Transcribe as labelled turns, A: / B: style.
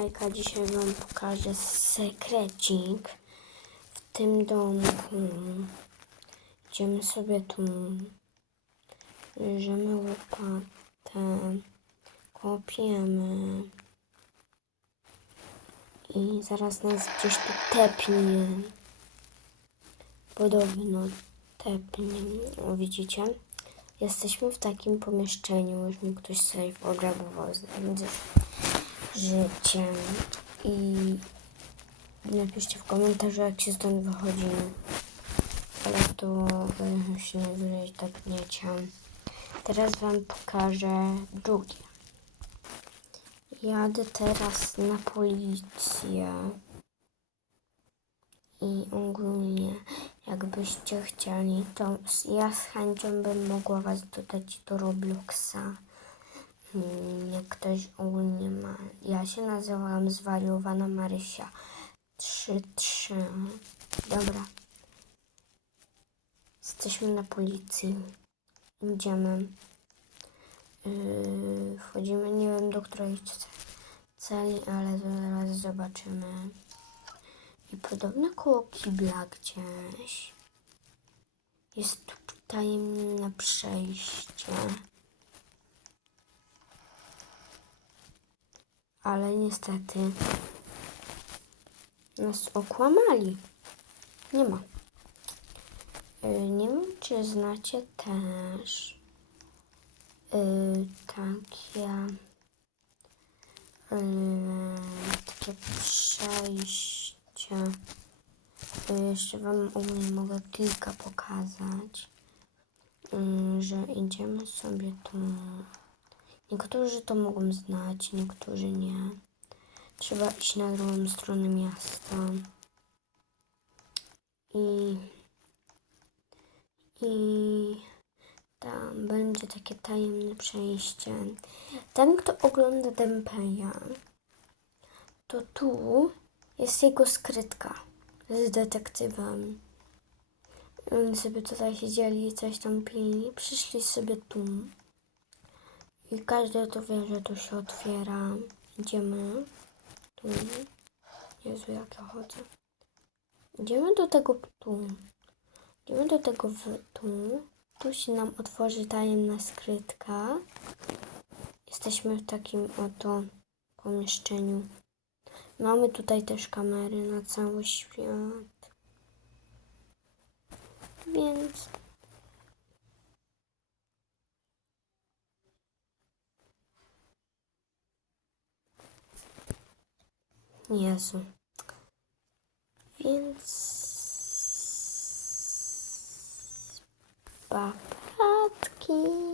A: Majka, dzisiaj Wam pokażę sekrecik w tym domku. Idziemy sobie tu, bierzemy łopatę, kopiemy i zaraz nas gdzieś tu tepnie. Podobno tepnie. O, widzicie? Jesteśmy w takim pomieszczeniu, już mi ktoś sobie ograbował z życiem i napiszcie w komentarzu jak się stąd wychodzi. Ale to y, się najwyżej topniecie. Teraz wam pokażę drugie. Jadę teraz na policję. I ogólnie, jakbyście chcieli, to ja z chęcią bym mogła was dodać do Robloxa. Jak ktoś ogólnie ma. Ja się nazywam zwariowana Marysia. 3-3. Dobra. Jesteśmy na policji. Idziemy. Yy, wchodzimy, nie wiem do której celi, ale zaraz zobaczymy. I podobno koło kibla gdzieś jest tu tajemne przejście. Ale niestety nas okłamali. Nie ma. Y, Nie wiem, czy znacie też y, takie y, takie przejście. Jeszcze Wam ogólnie mogę kilka pokazać, że idziemy sobie tu. Niektórzy to mogą znać, niektórzy nie. Trzeba iść na drugą stronę miasta. I, i tam będzie takie tajemne przejście. Ten, kto ogląda Dempeja, to tu jest jego skrytka z detektywami. Oni sobie tutaj siedzieli coś tam pili. Przyszli sobie tu. I każdy to wie, że tu się otwiera. Idziemy. Tu. Jezu, jak ja chodzę. Idziemy do tego tu. Idziemy do tego w tu. Tu się nam otworzy tajemna skrytka. Jesteśmy w takim oto pomieszczeniu. Mamy tutaj też kamery na cały świat. Więc Jezu. Więc... Papatki.